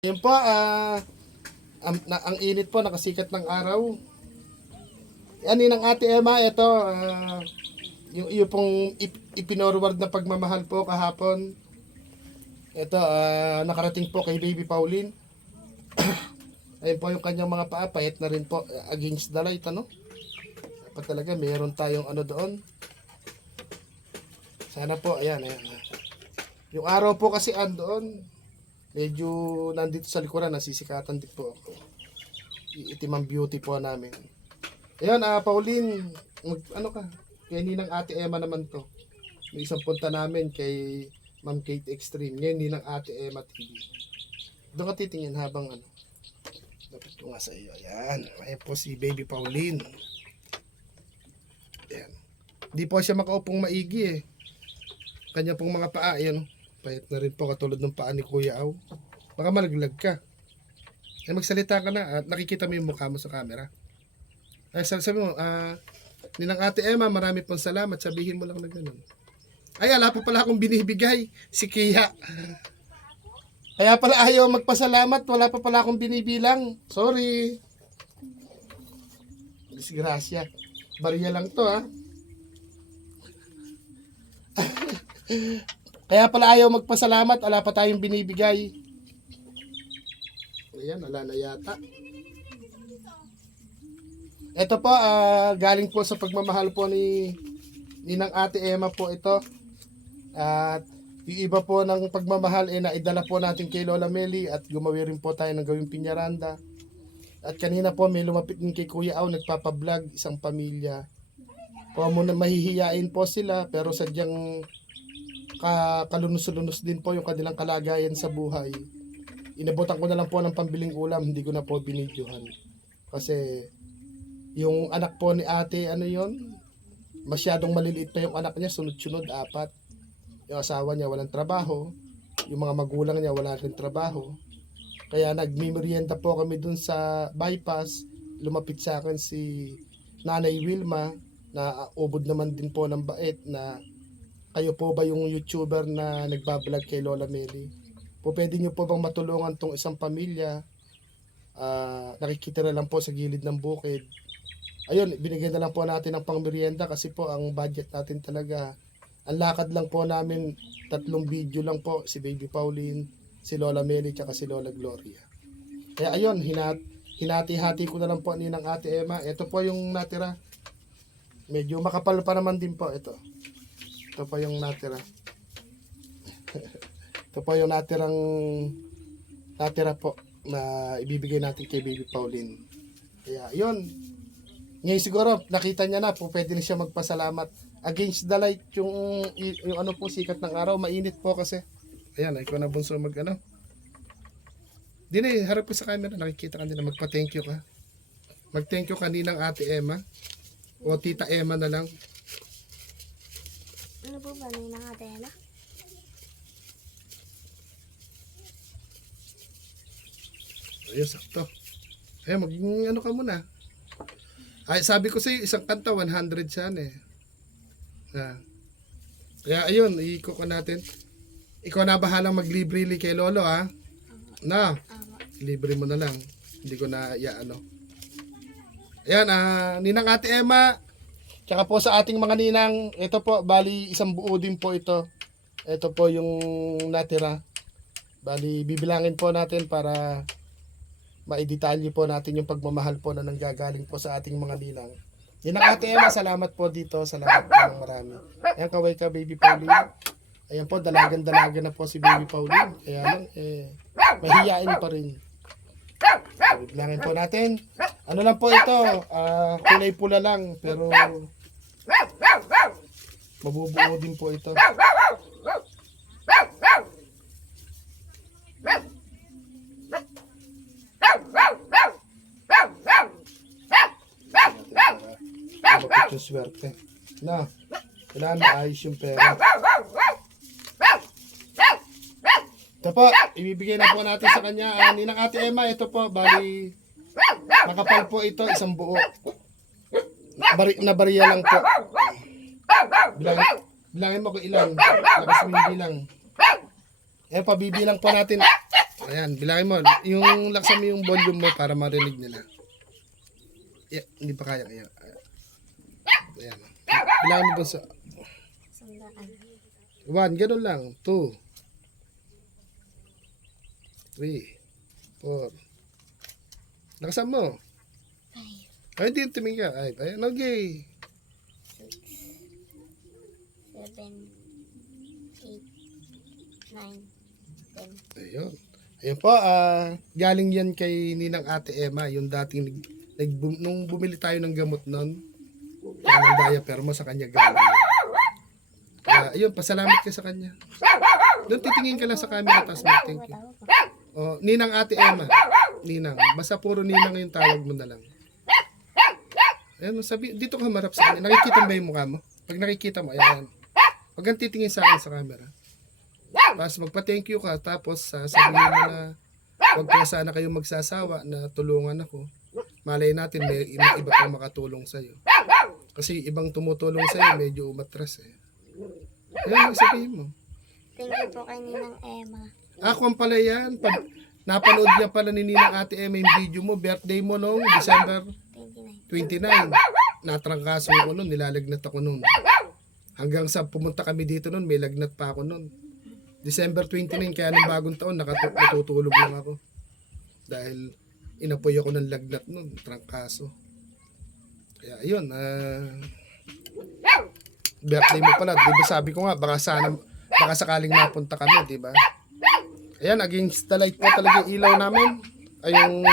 Yun po, ah, ang, na- ang init po, nakasikat ng araw. Yan yun ang ate Emma, ito, ah, yung iyo pong ip- ipinorward na pagmamahal po kahapon. Ito, ah, nakarating po kay Baby Pauline. Ayun po yung kanyang mga paa, payat na rin po against the light, ano? Dapat talaga, mayroon tayong ano doon. Sana po, ayan, ayan. ah. Yung araw po kasi andoon, medyo nandito sa likuran, nasisikatan din po ako. Iitim ang beauty po namin. Ayun, ah, Pauline, mag, ano ka? Kaya ninang ate Emma naman to. May isang punta namin kay Ma'am Kate Extreme. Ngayon, ninang ate Emma TV. Doon ka titingin habang ano. Dapat ko nga sa iyo. Ayan. Ayan po si Baby Pauline. Ayan. Di po siya makaupong maigi eh. Kanya pong mga paa, ayan. Payat na rin po katulad ng paa ni Kuya Aw. Baka malaglag ka. Ay magsalita ka na at nakikita mo yung mukha mo sa camera. Ay sabi, sabi mo, ah, ninang ate Emma, marami pong salamat. Sabihin mo lang na ganun. Ay, ala pa pala akong binibigay. Si Kia. Kaya pala ayaw magpasalamat. Wala pa pala akong binibilang. Sorry. Disgrasya. Bariya lang to ha. Kaya pala ayaw magpasalamat, wala pa tayong binibigay. Ayan, wala na yata. Ito po, ah, galing po sa pagmamahal po ni Ninang Ate Emma po ito. At yung iba po ng pagmamahal eh naidala po natin kay Lola Meli at gumawi rin po tayo ng gawing pinyaranda. At kanina po may lumapit din kay Kuya Aw, nagpapablog, isang pamilya. Po muna mahihiyain po sila pero sadyang ka kalunos-lunos din po yung kanilang kalagayan sa buhay. Inabutan ko na lang po ng pambiling ulam, hindi ko na po binidyohan. Kasi yung anak po ni ate, ano yon masyadong maliliit pa yung anak niya, sunod-sunod, apat. Yung asawa niya walang trabaho, yung mga magulang niya wala rin trabaho. Kaya nagmimerienda po kami dun sa bypass, lumapit sa akin si Nanay Wilma, na ubod naman din po ng bait na kayo po ba yung YouTuber na nagbablog kay Lola Meli? Po pwede nyo po bang matulungan tong isang pamilya? Ah, nakikita na lang po sa gilid ng bukid. Ayun, binigyan na lang po natin ng pangmerienda kasi po ang budget natin talaga. Ang lakad lang po namin, tatlong video lang po, si Baby Pauline, si Lola Meli, tsaka si Lola Gloria. Kaya ayun, hinat, hinati-hati ko na lang po ni ng ate Emma. Ito po yung natira. Medyo makapal pa naman din po ito. Ito pa yung natira. Ito pa yung natirang natira po na ibibigay natin kay Baby Pauline. Kaya, yun. Ngayon siguro, nakita niya na po, pwede na siya magpasalamat. Against the light, yung, yung ano po, sikat ng araw, mainit po kasi. Ayan, ikaw na bunso mag ano. Di na eh, harap ko sa camera, nakikita ka nila, magpa-thank you ka. Mag-thank you kaninang ate Emma. O tita Emma na lang. Ano po ba na yung ate Emma? Ayun, sakto. Ay, mag ano ka muna. Ay, sabi ko sa'yo, isang kanta, 100 siya eh. Na. Kaya ayun, iiko ko natin. Ikaw na bahalang maglibre li kay Lolo ha. Na, libre mo na lang. Hindi ko na ya ano. Ayan, ah, ninang ate Emma. Tsaka po sa ating mga ninang, ito po, bali isang buo din po ito. Ito po yung natira. Bali, bibilangin po natin para maidetalye po natin yung pagmamahal po na nanggagaling po sa ating mga ninang. Ninang ate Emma, salamat po dito. Salamat po ng marami. Ayan, kaway ka, baby Pauline. Ayan po, dalagan-dalaga na po si baby Pauline. Kaya lang, eh, mahihain pa rin. Bilangin po natin. Ano lang po ito, ah, kulay pula lang, pero mabubuo din po ito. Malapit yung swerte. Na, kailangan maayos yung pera. Ito po, ibibigay na po natin sa kanya. Uh, ninang ate Emma, ito po, bali, makapal po ito, isang buo. Bari, na bariya lang po. Bilangin, bilangin mo kung ilan. Lakas mo yung bilang. Eh, pabibilang po natin. Ayan, bilangin mo. Yung laksan mo yung volume mo para marinig nila. Yeah, hindi pa kaya kaya. Ayan. Bilangin mo sa one, ganun lang. Two. Three. Four. Laksan mo. Ay, hindi tumingin ka. Ay, ayan, okay. Seven. Eight. Nine. Ten. Ayun. Ayun po, ah, galing yan kay Ninang Ate Emma, yung dating nag, nag nung bumili tayo ng gamot nun, kaya ng diaper mo sa kanya galing. Kaya, ayun, pasalamat ka sa kanya. Doon titingin ka lang sa camera, tapos mag thank you. Oh, Ninang Ate Emma. Ninang. Basta puro Ninang yung tawag mo na lang. Ayun, sabi, dito ka marap sa kanya. Nakikita ba yung mukha mo? Pag nakikita mo, ayan. Huwag kang titingin sa akin sa camera. Tapos magpa-thank you ka, tapos uh, sabihin mo na huwag ka sana kayong magsasawa na tulungan ako. Malay natin, may, may iba pang makatulong sa'yo. Kasi ibang tumutulong sa'yo, medyo umatras eh. Ayun, sabihin mo. Thank you po kay Ninang Emma. Ako ang pala yan. Pag napanood niya pala ni Ninang Ate Emma yung video mo, birthday mo noong December 29. 29. Natrangkaso ko noon, nilalagnat ako noon. Hanggang sa pumunta kami dito noon, may lagnat pa ako noon. December 29, kaya nung bagong taon, nakatu- natutulog lang ako. Dahil inapoy ako ng lagnat noon, trangkaso. Kaya ayun, ah... birthday mo pala, di ba sabi ko nga, baka sana, baka sakaling mapunta kami, di ba? Ayan, against the light po talaga ilaw namin. Ay yung